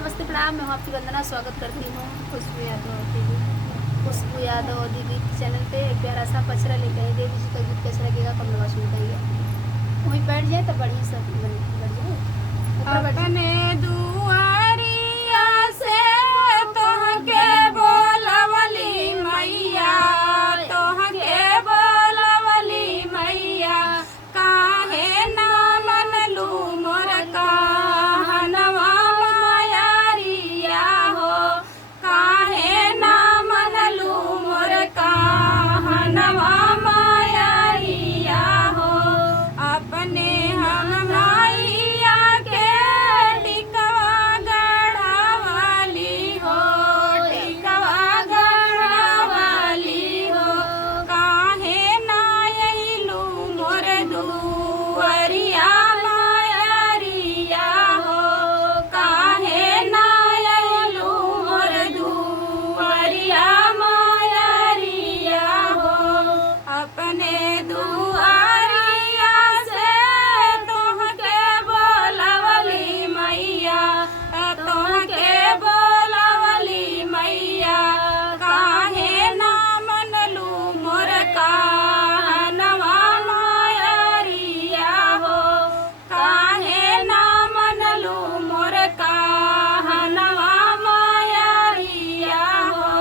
नमस्ते प्रणाम। मैं हूँ आपकी वंदना, स्वागत करती हूँ खुशबू यादव दीदी चैनल पे। एक प्यारा सा पचरा लेकर आई। देवी जी का गीत कैसा लगेगा कमेंट बॉक्स में बताइए। वहीं बैठ जाए तो बढ़िया सब बैठ जाए। अपने दुआरिया से तोहके बोलवली मैया, तोहके बोलवली मैया, काहे ना मनलू मोर कहनवा मायारिया हो, काहे ना मनलू मोर कहनवा मायारिया हो। अपने हम माइया के टिकवा गढ़वाली हो, टिकवा गढ़वाली हो, काहे ना अइलू मोर दुआरिया मायारिया हो, काहे ना अइलू मोर दुआरिया मायारिया हो। अपने दुआरिया से तोहके बोलवली मैया, तोहके बोलवली मैया, काहे ना मनलू मोर कहनवा मायारिया हो, काहे ना मनलू मोर कहनवा मायारिया हो।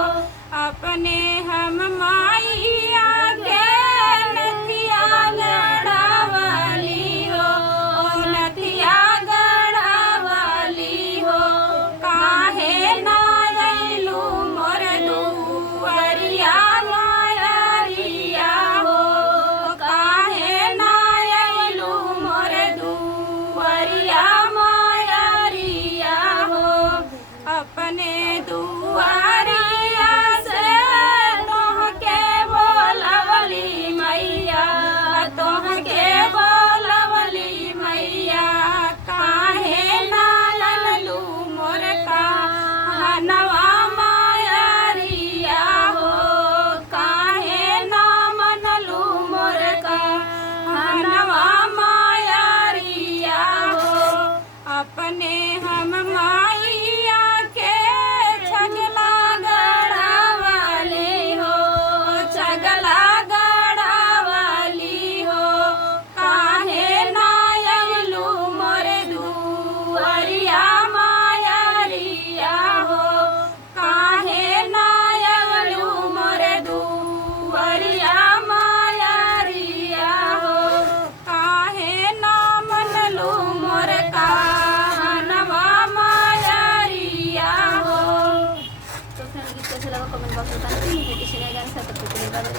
अपने हम माइया के नथिया गढ़वाली हो, ओ नथिया गढ़वाली हो, काहे ना अइलू मोर दुआरिया मायारिया हो, काहे ना अइलू मोर दुआरिया मायारिया हो। अपने दुआरिया से तोहके बोलवली मैया, तोहके बोलवली मैया, काहे ना लललू मोर कहनवा मायारिया हो, काहे ना मनलू मोर कहनवा मायारिया हो। अपने हम माइया के छगला गढ़वाली हो, छगला गढ़वाली हो, काहे ना अइलू मोर दुआरिया मायारिया हो, काहे ना अइलू मोर दुआरिया मायारिया हो, काहे ना मनलू मोर कहनवा मायारिया हो। तो फ्रेंड गीत कैसा लगा कमेंट बॉक्स में बताना। किसी ने गाना